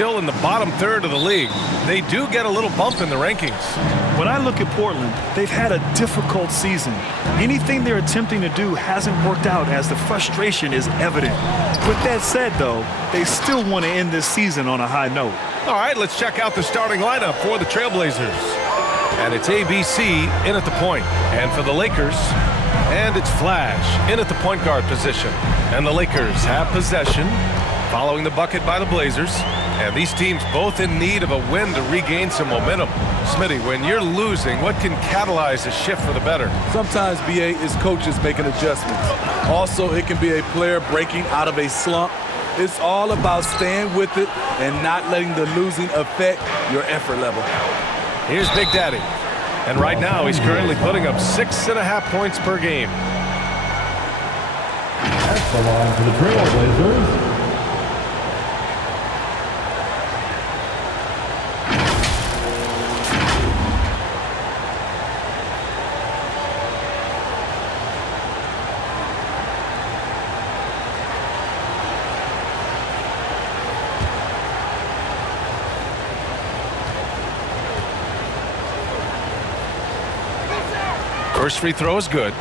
still in the bottom third of the league. They do get a little bump in the rankings. When I look at Portland, they've had a difficult season. Anything they're attempting to do hasn't worked out as the frustration is evident. With that said, though, they still want to end this season on a high note. All right, let's check out the starting lineup for the Trailblazers. And it's ABC in at the point. And for the Lakers, and it's Flash in at the point guard position. And the Lakers have possession, following the bucket by the Blazers. And these teams both in need of a win to regain some momentum. Smitty, when you're losing, what can catalyze a shift for the better? Sometimes, BA, is coaches making adjustments. Also, it can be a player breaking out of a slump. It's all about staying with it and not letting the losing affect your effort level. Here's Big Daddy. And right now, he's currently putting up 6.5 points per game. That's the line for the Trailblazers. First free throw is good.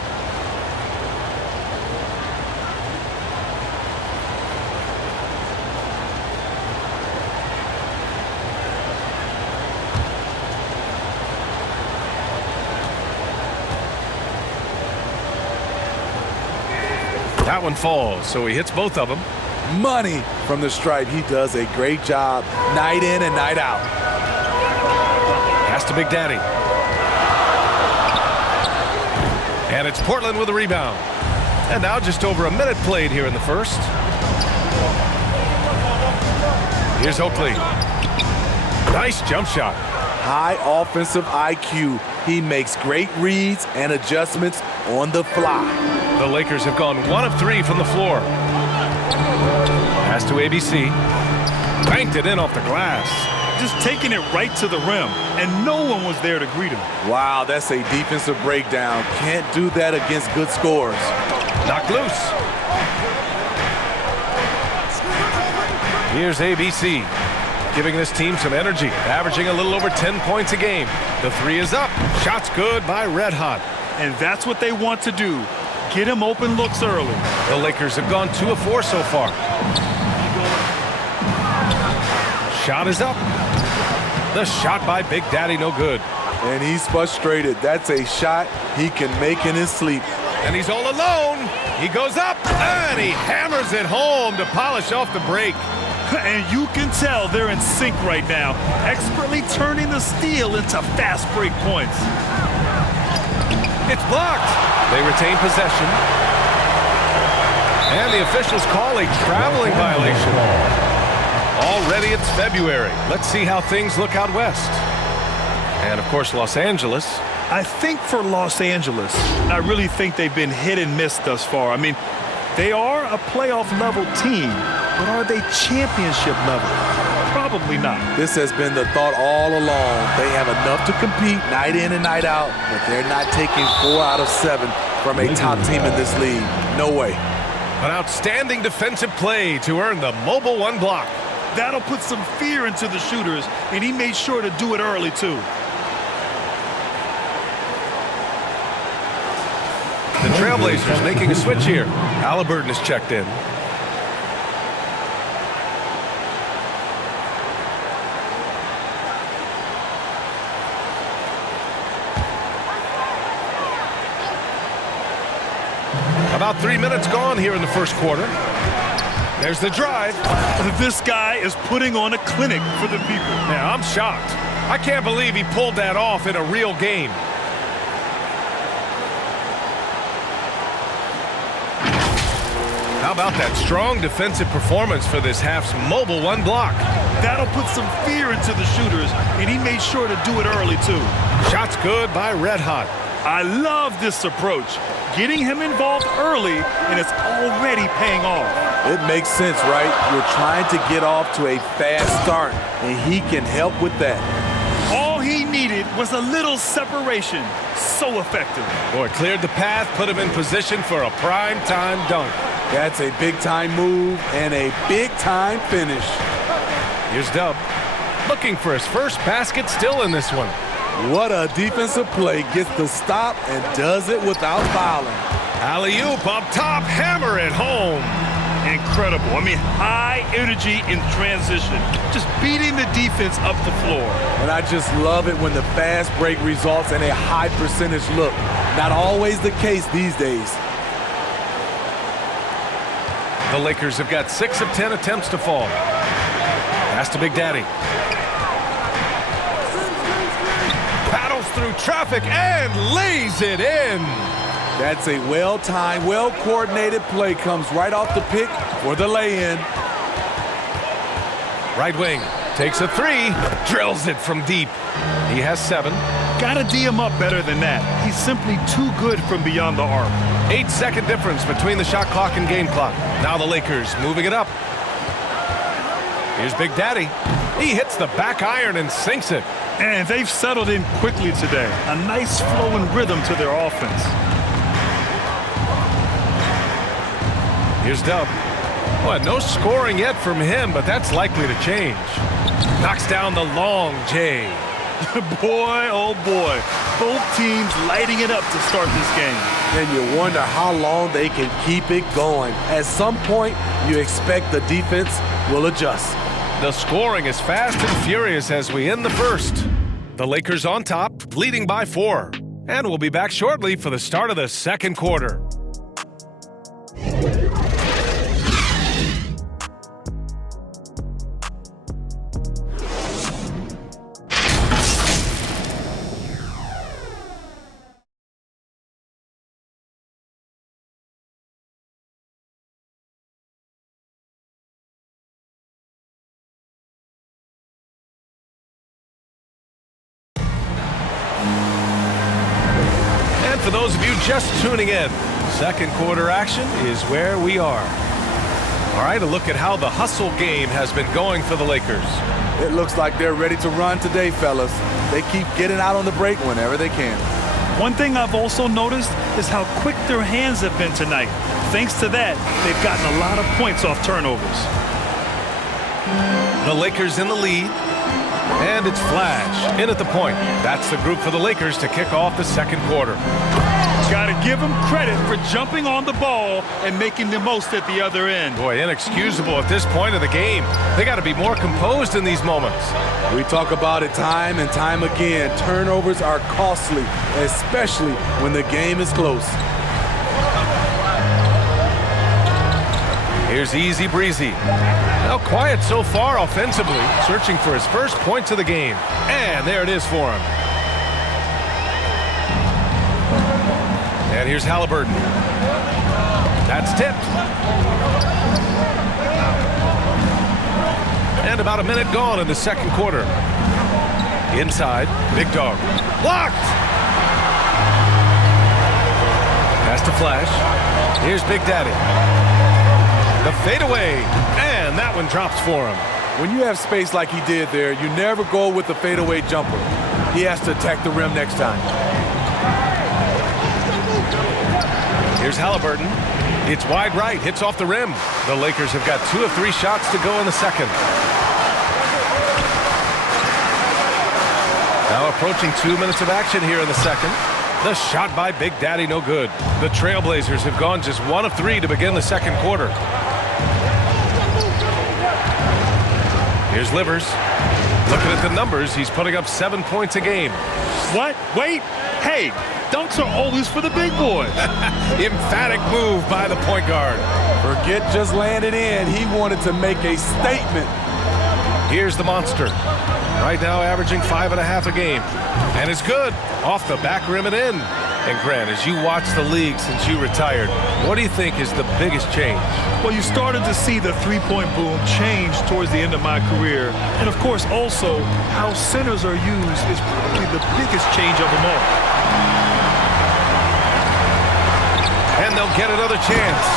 That one falls, so he hits both of them. Money from the stripe. He does a great job night in and night out. Pass to Big Daddy. And it's Portland with a rebound. And now just over a minute played here in the first. Here's Oakley. Nice jump shot. High offensive IQ. He makes great reads and adjustments on the fly. The Lakers have gone 1 of 3 from the floor. Pass to ABC. Banked it in off the glass. Just taking it right to the rim, and no one was there to greet him. Wow, that's a defensive breakdown. Can't do that against good scores. Knocked loose. Here's ABC, giving this team some energy, averaging a little over 10 points a game. The three is up. Shot's good by Red Hot. And that's what they want to do. Get him open looks early. The Lakers have gone 2 of 4 so far. Shot is up. The shot by Big Daddy, no good. And he's frustrated. That's a shot he can make in his sleep. And he's all alone. He goes up, and he hammers it home to polish off the break. And you can tell they're in sync right now, expertly turning the steal into fast break points. It's blocked. They retain possession. And the officials call a traveling violation. Already it's February. Let's see how things look out west. And, of course, Los Angeles. I think for Los Angeles, I really think they've been hit and miss thus far. I mean, they are a playoff-level team, but are they championship level? Probably not. This has been the thought all along. They have enough to compete night in and night out, but they're not taking 4 out of 7 from a top team in this league. No way. An outstanding defensive play to earn the Mobile 1 block. That'll put some fear into the shooters, and he made sure to do it early, too. The Trailblazers making a switch here. Halliburton is checked in. About 3 minutes gone here in the first quarter. There's the drive. This guy is putting on a clinic for the people. Yeah, I'm shocked. I can't believe he pulled that off in a real game. How about that strong defensive performance for this half's Mobile 1 block? That'll put some fear into the shooters, and he made sure to do it early, too. Shot's good by Red Hot. I love this approach. Getting him involved early, and it's already paying off. It makes sense, right? You're trying to get off to a fast start, and he can help with that. All he needed was a little separation. So effective. Boy, cleared the path, put him in position for a prime-time dunk. That's a big-time move and a big-time finish. Here's Dub. Looking for his first basket, still in this one. What a defensive play. Gets the stop and does it without fouling. Alley-oop up top, hammer it home. Incredible. I mean, high energy in transition. Just beating the defense up the floor. And I just love it when the fast break results in a high percentage look. Not always the case these days. The Lakers have got 6 of 10 attempts to fall. Pass to Big Daddy. Paddles through traffic and lays it in. That's a well-timed, well-coordinated play. Comes right off the pick for the lay-in. Right wing takes a 3, drills it from deep. He has 7. Gotta D him up better than that. He's simply too good from beyond the arc. 8-second difference between the shot clock and game clock. Now the Lakers moving it up. Here's Big Daddy. He hits the back iron and sinks it. And they've settled in quickly today. A nice flowing rhythm to their offense. Here's Dub. Well, no scoring yet from him, but that's likely to change. Knocks down the long J. Boy, oh boy. Both teams lighting it up to start this game. And you wonder how long they can keep it going. At some point, you expect the defense will adjust. The scoring is fast and furious as we end the first. The Lakers on top, leading by 4. And we'll be back shortly for the start of the second quarter. For those of you just tuning in, second quarter action is where we are. All right, a look at how the hustle game has been going for the Lakers. It looks like they're ready to run today, fellas. They keep getting out on the break whenever they can. One thing I've also noticed is how quick their hands have been tonight. Thanks to that, they've gotten a lot of points off turnovers. The Lakers in the lead. And it's Flash in at the point. That's the group for the Lakers to kick off the second quarter. Got to give them credit for jumping on the ball and making the most at the other end. Boy, inexcusable at this point of the game. They got to be more composed in these moments. We talk about it time and time again. Turnovers are costly, especially when the game is close. Here's Easy Breezy. Now quiet so far offensively, searching for his first points of the game. And there it is for him. And here's Halliburton. That's tipped. And about a minute gone in the second quarter. Inside, Big Dog. Blocked! Pass to Flash. Here's Big Daddy. The fadeaway, and that one drops for him. When you have space like he did there, you never go with the fadeaway jumper. He has to attack the rim next time. Here's Halliburton. It's wide right, hits off the rim. The Lakers have got 2 of 3 shots to go in the second. Now approaching 2 minutes of action here in the second. The shot by Big Daddy, no good. The Trailblazers have gone just 1 of 3 to begin the second quarter. Here's Livers. Looking at the numbers, he's putting up 7 points a game. What? Wait. Hey, dunks are always for the big boys. Emphatic move by the point guard. Forget just laying it in. He wanted to make a statement. Here's the monster. Right now averaging 5.5 a game. And it's good. Off the back rim and in. And Grant, as you watch the league since you retired, what do you think is the biggest change? Well, you started to see the three-point boom change towards the end of my career. And, of course, also how centers are used is probably the biggest change of them all. And they'll get another chance.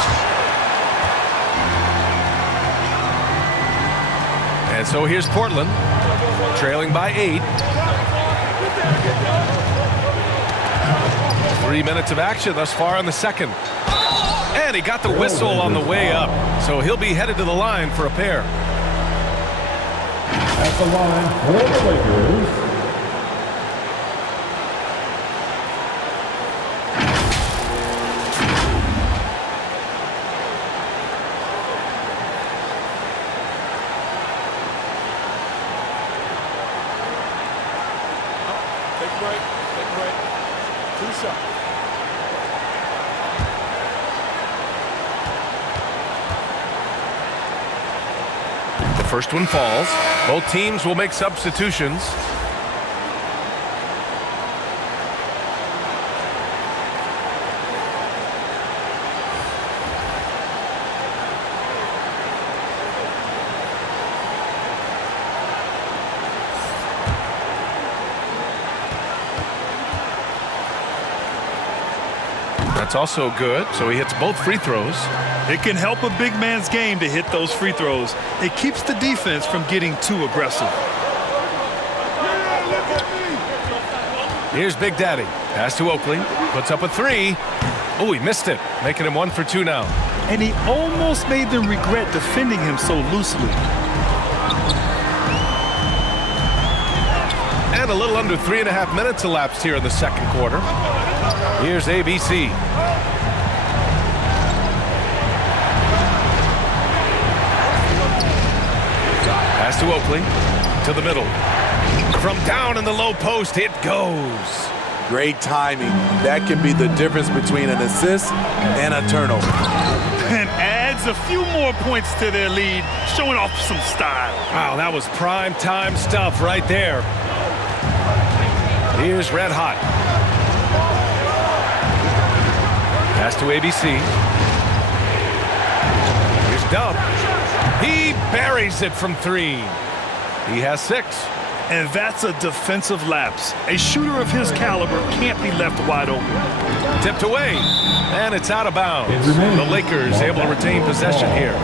And so here's Portland, trailing by 8. 3 minutes of action thus far in the second. And he got the whistle on the way up, so he'll be headed to the line for a pair. At the line for the Lakers, The first one falls. Both teams will make substitutions. That's also good, so he hits both free throws. It can help a big man's game to hit those free throws. It keeps the defense from getting too aggressive. Here's Big Daddy. Pass to Oakley. Puts up a three. Oh, he missed it, making him 1 for 2 now. And he almost made them regret defending him so loosely. And a little under 3.5 minutes elapsed here in the second quarter. Here's ABC. Pass to Oakley. To the middle. From down in the low post, it goes. Great timing. That can be the difference between an assist and a turnover. And adds a few more points to their lead, showing off some style. Wow, that was prime time stuff right there. Here's Red Hot. Pass to ABC. Here's Dub. He buries it from 3. He has 6. And that's a defensive lapse. A shooter of his caliber can't be left wide open. Tipped away, and it's out of bounds. The Lakers able to retain possession here.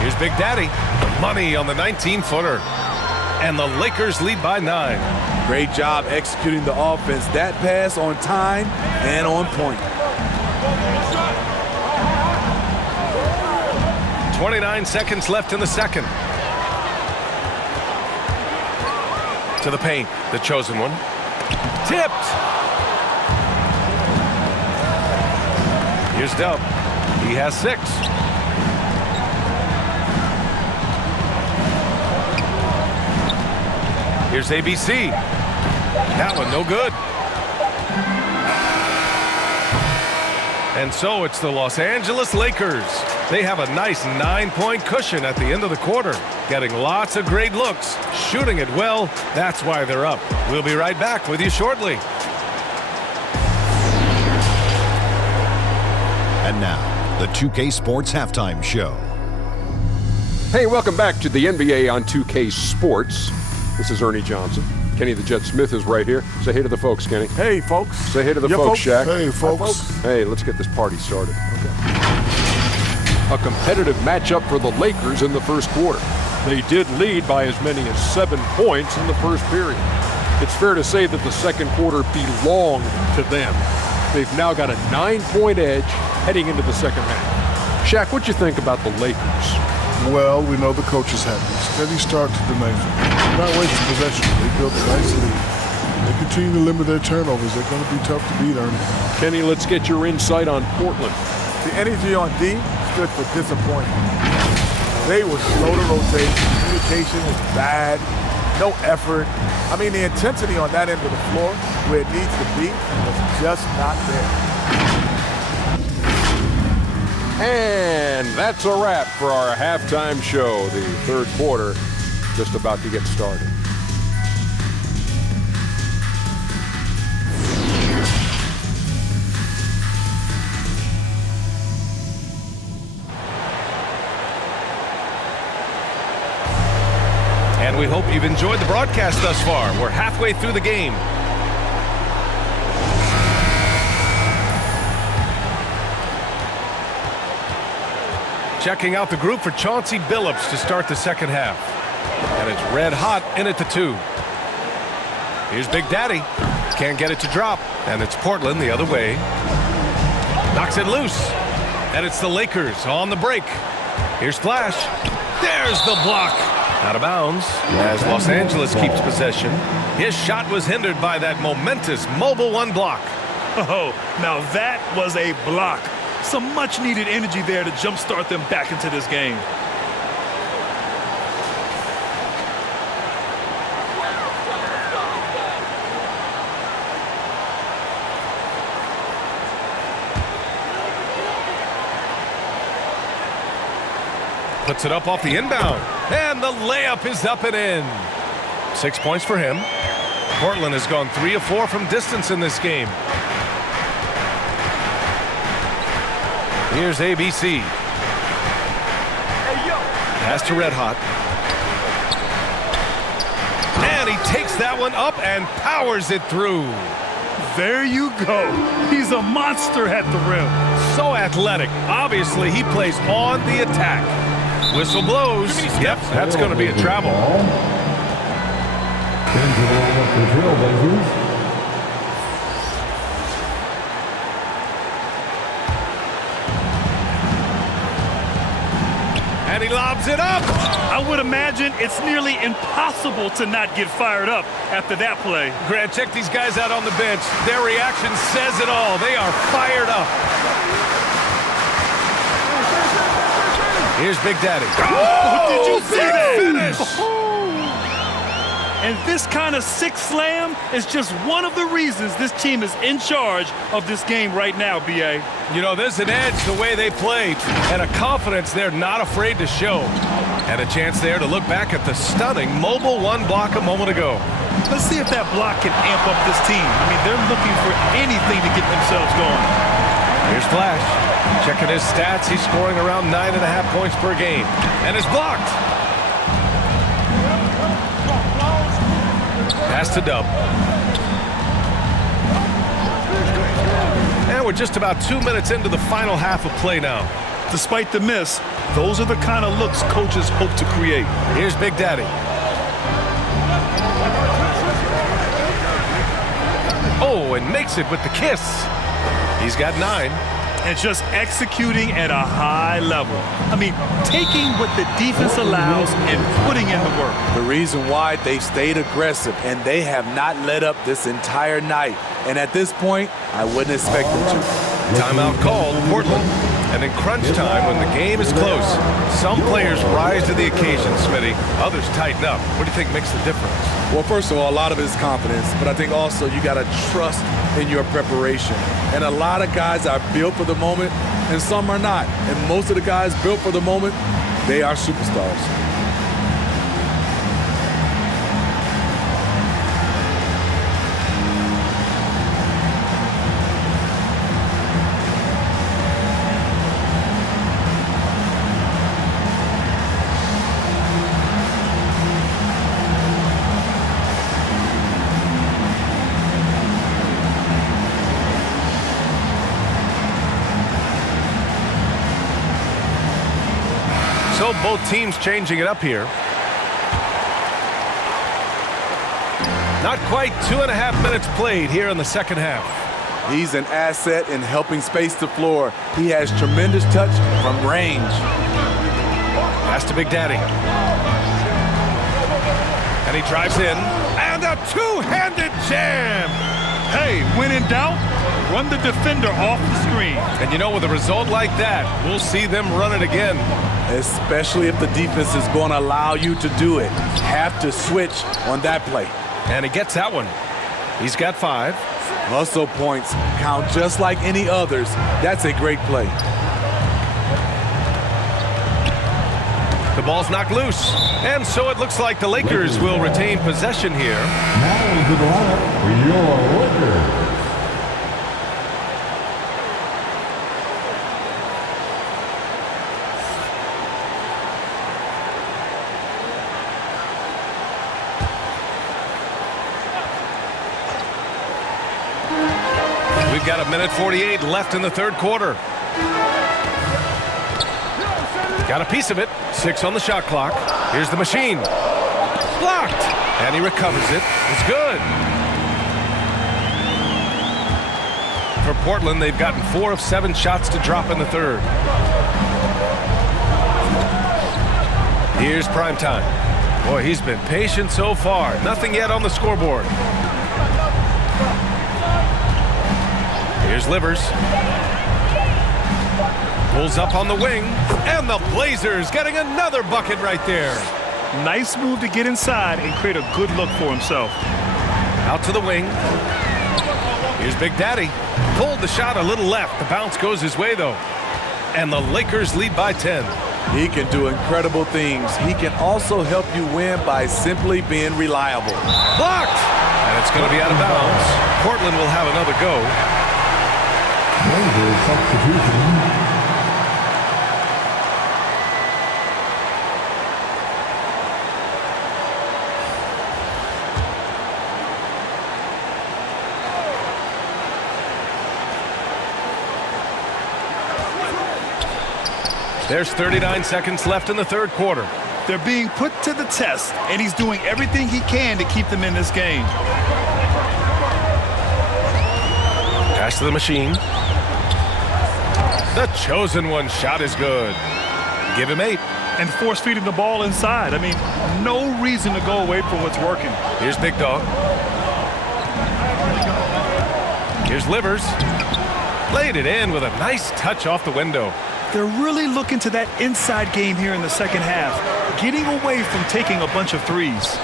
Here's Big Daddy. Money on the 19-footer. And the Lakers lead by 9. Great job executing the offense. That pass on time and on point. 29 seconds left in the second. To the paint, the chosen one. Tipped. Here's Dub. He has 6. Here's ABC. That one no good. And so it's the Los Angeles Lakers. They have a nice 9-point cushion at the end of the quarter. Getting lots of great looks, shooting it well. That's why they're up. We'll be right back with you shortly. And now, the 2K Sports Halftime Show. Hey, welcome back to the NBA on 2K Sports. This is Ernie Johnson. Kenny the Jet Smith is right here. Say hey to the folks, Kenny. Hey, folks. Say hey to the folks, Shaq. Hey, folks. Hey, let's get this party started. Okay. A competitive matchup for the Lakers in the first quarter. They did lead by as many as 7 points in the first period. It's fair to say that the second quarter belonged to them. They've now got a 9-point edge heading into the second half. Shaq, what you think about the Lakers? Well, we know the coach is happy. Steady start to the ninth. Not wasting possession. They built a nice lead. They continue to limit their turnovers. They're going to be tough to beat, Ernie. Kenny, let's get your insight on Portland. The energy on D stood for disappointment. They were slow to rotate. Communication was bad. No effort. I mean, the intensity on that end of the floor, where it needs to be, was just not there. And that's a wrap for our halftime show. The third quarter just about to get started. And we hope you've enjoyed the broadcast thus far. We're halfway through the game. Checking out the group for Chauncey Billups to start the second half. And it's red hot in at the 2. Here's Big Daddy. Can't get it to drop. And it's Portland the other way. Knocks it loose. And it's the Lakers on the break. Here's Flash. There's the block. Out of bounds as Los Angeles keeps possession. His shot was hindered by that momentous mobile one block. Oh, now that was a block. Some much-needed energy there to jumpstart them back into this game. Puts it up off the inbound. And the layup is up and in. 6 points for him. Portland has gone 3 of 4 from distance in this game. Here's ABC. Pass to Red Hot. And he takes that one up and powers it through. There you go. He's a monster at the rim. So athletic. Obviously, he plays on the attack. Whistle blows. Yep, that's going to be a travel. Into the ball with the Trailblazers. And he lobs it up. I would imagine it's nearly impossible to not get fired up after that play. Grant, check these guys out on the bench. Their reaction says it all. They are fired up. Here's Big Daddy. Oh, did you see that? Finish. And this kind of sick slam is just one of the reasons this team is in charge of this game right now, B.A. You know, there's an edge the way they play and a confidence they're not afraid to show. And a chance there to look back at the stunning mobile one block a moment ago. Let's see if that block can amp up this team. I mean, they're looking for anything to get themselves going. Here's Flash. Checking his stats. He's scoring around 9.5 points per game. And it's blocked. Pass to Dub. And we're just about 2 minutes into the final half of play now. Despite the miss, those are the kind of looks coaches hope to create. Here's Big Daddy. Oh, and makes it with the kiss. He's got 9. And just executing at a high level. I mean, taking what the defense allows and putting in the work. The reason why they stayed aggressive and they have not let up this entire night. And at this point, I wouldn't expect them to. Timeout called, Portland. And in crunch time, when the game is close, some players rise to the occasion, Smitty. Others tighten up. What do you think makes the difference? Well, first of all, a lot of it is confidence. But I think also you got to trust in your preparation. And a lot of guys are built for the moment, and some are not. And most of the guys built for the moment, they are superstars. So both teams changing it up here. Not quite 2.5 minutes played here in the second half. He's an asset in helping space the floor. He has tremendous touch from range. Pass to Big Daddy. And he drives in. And a two-handed jam. Hey, when in doubt, run the defender off the screen. And you know, with a result like that, we'll see them run it again. Especially if the defense is going to allow you to do it. Have to switch on that play. And he gets that one. He's got 5. Hustle points count just like any others. That's a great play. The ball's knocked loose. And so it looks like the Lakers will retain possession here. Now into the lineup for your Lakers. We've got 1:48 left in the third quarter. Got a piece of it. 6 on the shot clock. Here's the machine. Blocked. And he recovers it. It's good. For Portland, they've gotten 4 of 7 shots to drop in the third. Here's Primetime. Boy, he's been patient so far. Nothing yet on the scoreboard. Here's Livers. Pulls up on the wing. And the Blazers getting another bucket right there. Nice move to get inside and create a good look for himself. Out to the wing. Here's Big Daddy. Pulled the shot a little left. The bounce goes his way, though. And the Lakers lead by 10. He can do incredible things. He can also help you win by simply being reliable. Blocked! And it's going to be out of bounds. Portland will have another go. Blazer substitution. There's 39 seconds left in the third quarter. They're being put to the test, and he's doing everything he can to keep them in this game. Pass to the machine. The chosen one shot is good. Give him 8. And force feeding the ball inside. I mean, no reason to go away from what's working. Here's Big Dog. Here's Livers. Laid it in with a nice touch off the window. They're really looking to that inside game here in the second half, getting away from taking a bunch of threes.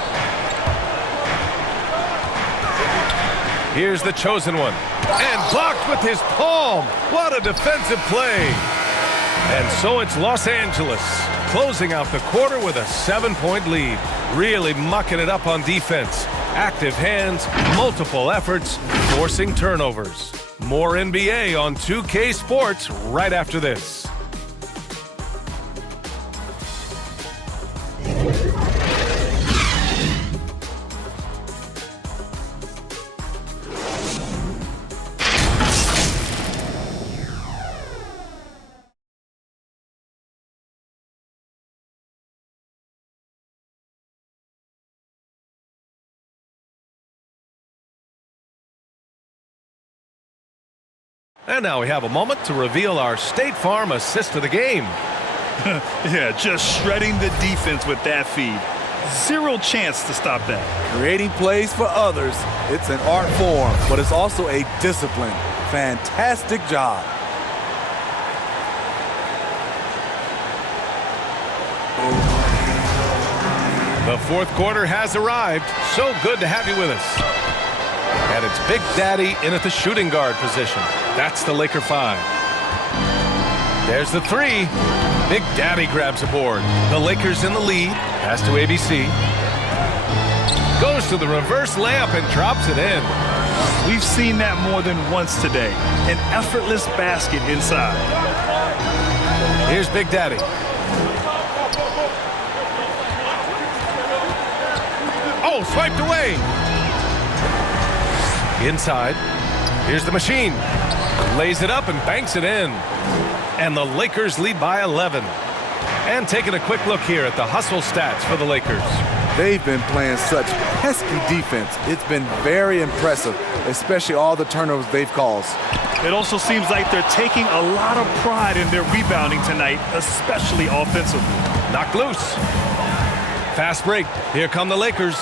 Here's the chosen one. And blocked with his palm. What a defensive play. And so it's Los Angeles closing out the quarter with a 7-point lead. Really mucking it up on defense. Active hands, multiple efforts, forcing turnovers. More NBA on 2K Sports right after this. And now we have a moment to reveal our State Farm assist of the game. Yeah, just shredding the defense with that feed. Zero chance to stop that. Creating plays for others, it's an art form, but it's also a discipline. Fantastic job. The fourth quarter has arrived. So good to have you with us. And it's Big Daddy in at the shooting guard position. That's the Laker 5. There's the 3. Big Daddy grabs a board. The Lakers in the lead. Pass to ABC. Goes to the reverse layup and drops it in. We've seen that more than once today. An effortless basket inside. Here's Big Daddy. Oh, swiped away. Inside. Here's the machine. Lays it up and banks it in. And the Lakers lead by 11. And taking a quick look here at the hustle stats for the Lakers. They've been playing such pesky defense. It's been very impressive, especially all the turnovers they've caused. It also seems like they're taking a lot of pride in their rebounding tonight, especially offensively. Knocked loose. Fast break. Here come the Lakers.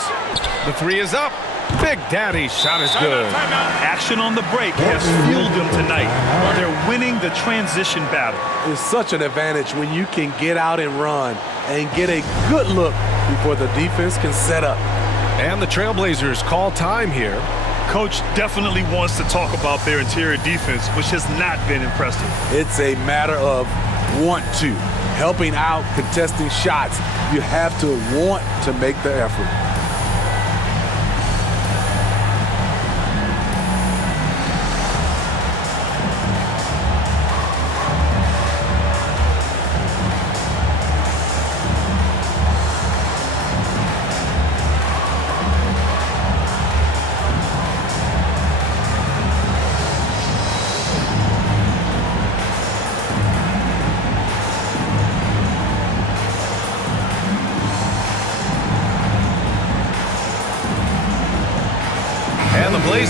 The 3 is up. Big Daddy's shot is good. Action on the break has fueled them tonight. They're winning the transition battle. It's such an advantage when you can get out and run and get a good look before the defense can set up. And the Trailblazers call time here. Coach definitely wants to talk about their interior defense, which has not been impressive. It's a matter of want to. Helping out, contesting shots. You have to want to make the effort.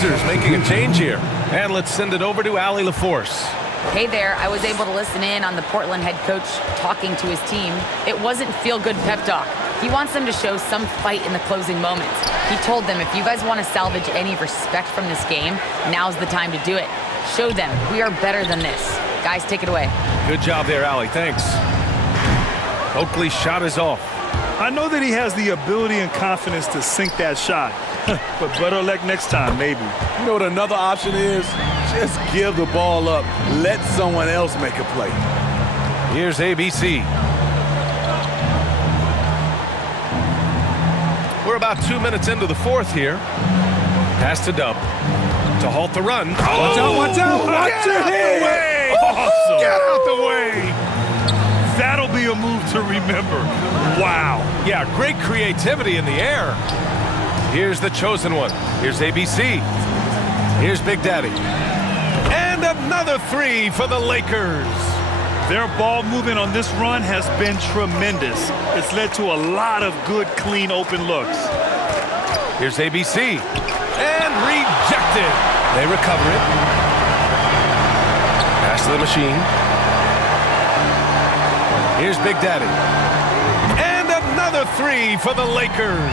Trailblazers making a change here. And let's send it over to Allie LaForce. Hey there, I was able to listen in on the Portland head coach talking to his team. It wasn't feel-good pep talk. He wants them to show some fight in the closing moments. He told them, if you guys want to salvage any respect from this game, now's the time to do it. Show them we are better than this. Guys, take it away. Good job there, Allie. Thanks. Oakley's shot is off. I know that he has the ability and confidence to sink that shot, but better luck next time, maybe. You know what another option is? Just give the ball up. Let someone else make a play. Here's ABC. We're about 2 minutes into the fourth here. Pass to Dub to halt the run. Watch out, watch out, watch your head. Awesome. Get out the way. That'll be a move to remember. Wow. Yeah, great creativity in the air. Here's the chosen one. Here's ABC. Here's Big Daddy. And another three for the Lakers. Their ball movement on this run has been tremendous. It's led to a lot of good, clean, open looks. Here's ABC. And rejected. They recover it. Pass to the machine. Here's Big Daddy. And another three for the Lakers.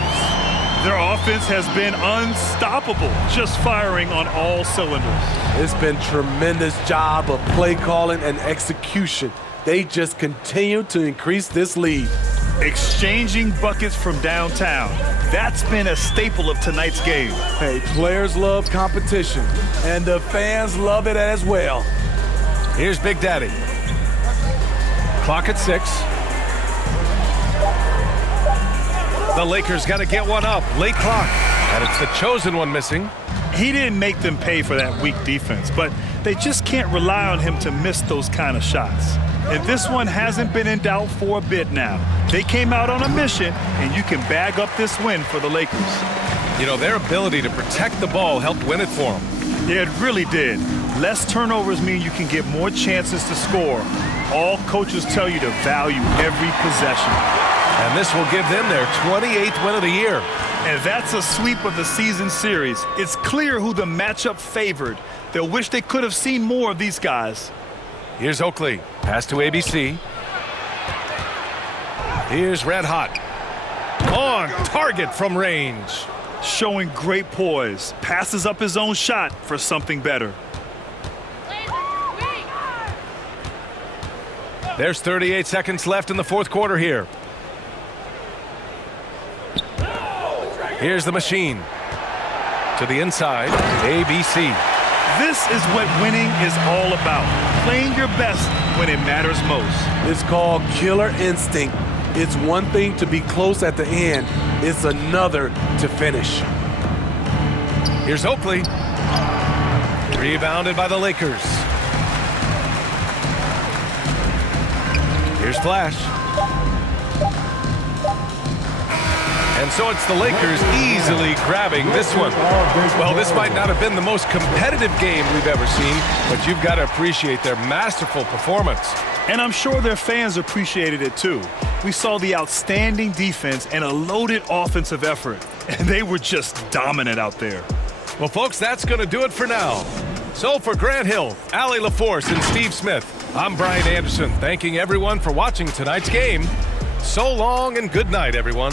Their offense has been unstoppable, just firing on all cylinders. It's been tremendous job of play calling and execution. They just continue to increase this lead. Exchanging buckets from downtown. That's been a staple of tonight's game. Hey, players love competition, and the fans love it as well. Here's Big Daddy. Clock at 6. The Lakers got to get one up. Late clock. And it's the chosen one missing. He didn't make them pay for that weak defense, but they just can't rely on him to miss those kind of shots. And this one hasn't been in doubt for a bit now. They came out on a mission, and you can bag up this win for the Lakers. You know, their ability to protect the ball helped win it for them. Yeah, it really did. Less turnovers mean you can get more chances to score. All coaches tell you to value every possession. And this will give them their 28th win of the year. And that's a sweep of the season series. It's clear who the matchup favored. They'll wish they could have seen more of these guys. Here's Oakley. Pass to ABC. Here's Red Hot. On target from range. Showing great poise. Passes up his own shot for something better. There's 38 seconds left in the fourth quarter here. Here's the machine. To the inside, ABC. This is what winning is all about. Playing your best when it matters most. It's called killer instinct. It's one thing to be close at the end. It's another to finish. Here's Oakley. Rebounded by the Lakers. Here's Flash. And so it's the Lakers easily grabbing this one. Well, this might not have been the most competitive game we've ever seen, but you've got to appreciate their masterful performance. And I'm sure their fans appreciated it too. We saw the outstanding defense and a loaded offensive effort, and they were just dominant out there. Well, folks, that's going to do it for now. So for Grant Hill, Allie LaForce, and Steve Smith, I'm Brian Anderson, thanking everyone for watching tonight's game. So long and good night, everyone.